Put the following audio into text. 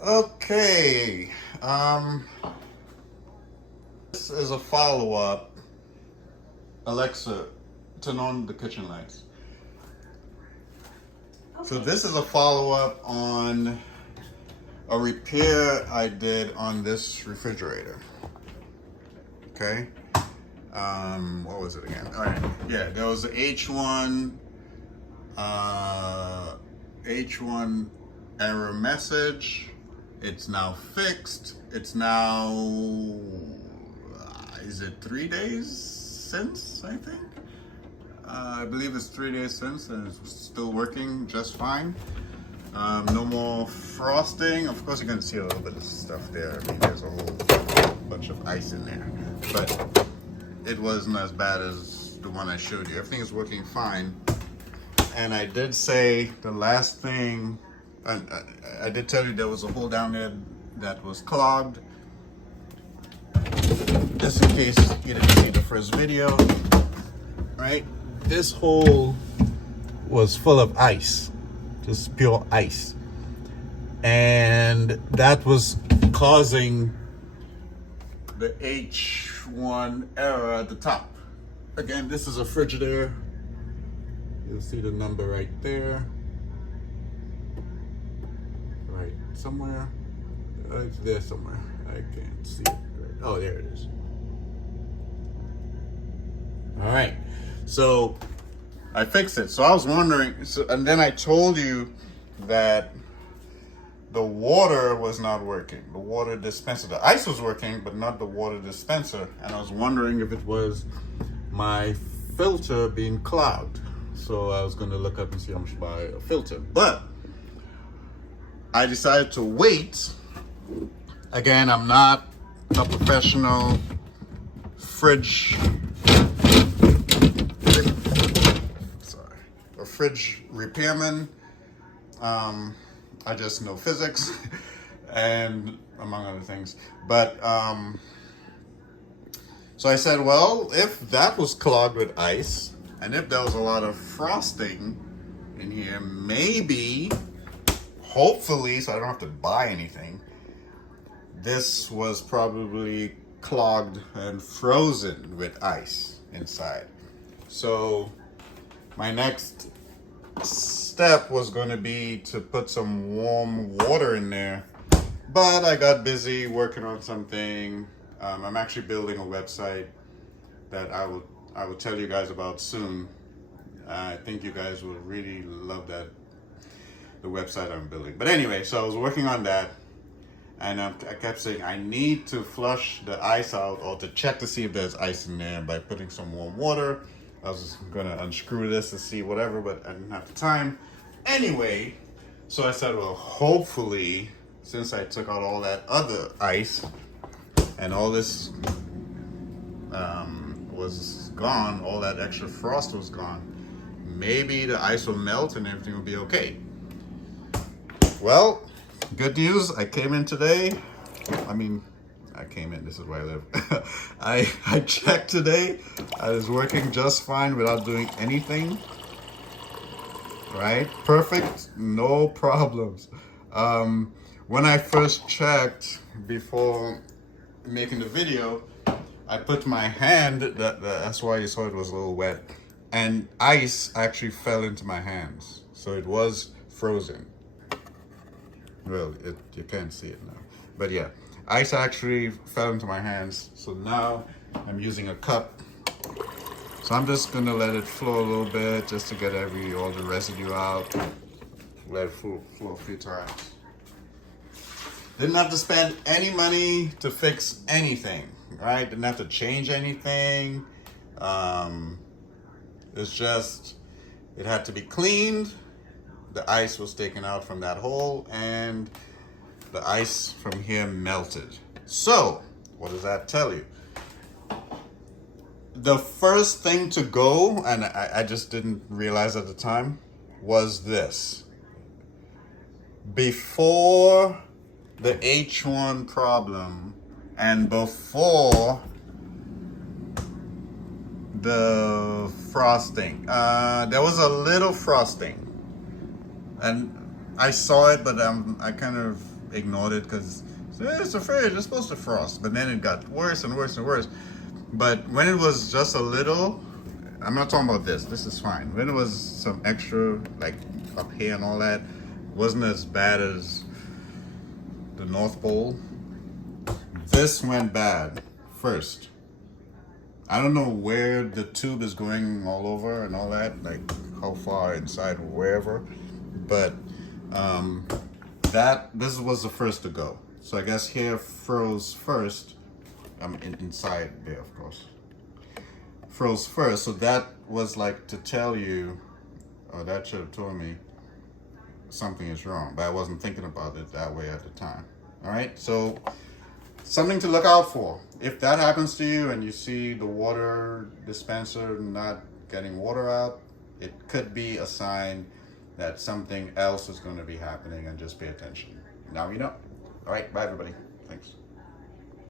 Okay. This is a follow-up. Alexa, turn on the kitchen lights. So Okay. this is a follow-up on a repair I did on this refrigerator. Okay. What was it again? All right. Yeah, there was the H1 error message. It's now fixed. It's now, is it 3 days since, I think? I believe it's 3 days since, and it's still working just fine. No more frosting. Of course, you're going to see a little bit of stuff there. I mean, there's a whole bunch of ice in there. But it wasn't as bad as the one I showed you. Everything is working fine. And I did say the last thing, I did tell you there was a hole down there that was clogged. Just in case you didn't see the first video, right? This hole was full of ice, just pure ice. And that was causing the H1 error at the top. Again, this is a Frigidaire. You'll see the number right there. Right, somewhere. It's there somewhere. I can't see it. Right. Oh, there it is. All right. So I fixed it. So I was wondering, and then I told you that the water was not working. The water dispenser, the ice was working, but not the water dispenser. And I was wondering if it was my filter being clogged. So I was going to look up and see how much to buy a filter. But I decided to wait. Again, I'm not a professional fridge repairman. I just know physics and among other things. But so I said, well, if that was clogged with ice and if there was a lot of frosting in here, maybe, hopefully, so I don't have to buy anything, this was probably clogged and frozen with ice inside. So my next step was going to be to put some warm water in there, but I got busy working on something. I'm actually building a website that I will tell you guys about soon. I think you guys will really love the website I'm building. But anyway, so I was working on that, and I kept saying I need to flush the ice out or to check to see if there's ice in there by putting some warm water. I was gonna unscrew this to see whatever, but I didn't have the time. Anyway, so I said, well, hopefully, since I took out all that other ice and all this was gone, all that extra frost was gone, maybe the ice will melt and everything will be okay. Well, good news, I came in today. This is where I live. I checked today. I was working just fine without doing anything. Right? Perfect, no problems. When I first checked before making the video, I put my hand, that's why you saw it was a little wet, and ice actually fell into my hands. So it was frozen. Well, you can't see it now. But yeah, ice actually fell into my hands. So now I'm using a cup. So I'm just gonna let it flow a little bit just to get all the residue out. Let it flow a few times. Didn't have to spend any money to fix anything, right? Didn't have to change anything. It's just, it had to be cleaned. The ice was taken out from that hole and the ice from here melted. So, what does that tell you? The first thing to go, and I just didn't realize at the time, was this. Before the H1 problem and before the frosting, there was a little frosting. And I saw it, but I kind of ignored it because it's a fridge, it's supposed to frost. But then it got worse and worse and worse. But when it was just a little, I'm not talking about this. This is fine. When it was some extra, like up here and all that, wasn't as bad as the North Pole. This went bad first. I don't know where the tube is going all over and all that, like how far inside wherever, but this was the first to go. So I guess here froze first. Inside there, of course. Froze first, so that was like to tell you, or that should have told me something is wrong, but I wasn't thinking about it that way at the time. All right, so something to look out for. If that happens to you and you see the water dispenser not getting water out, it could be a sign that something else is going to be happening, and just pay attention. Now you know. All right, bye everybody. Thanks.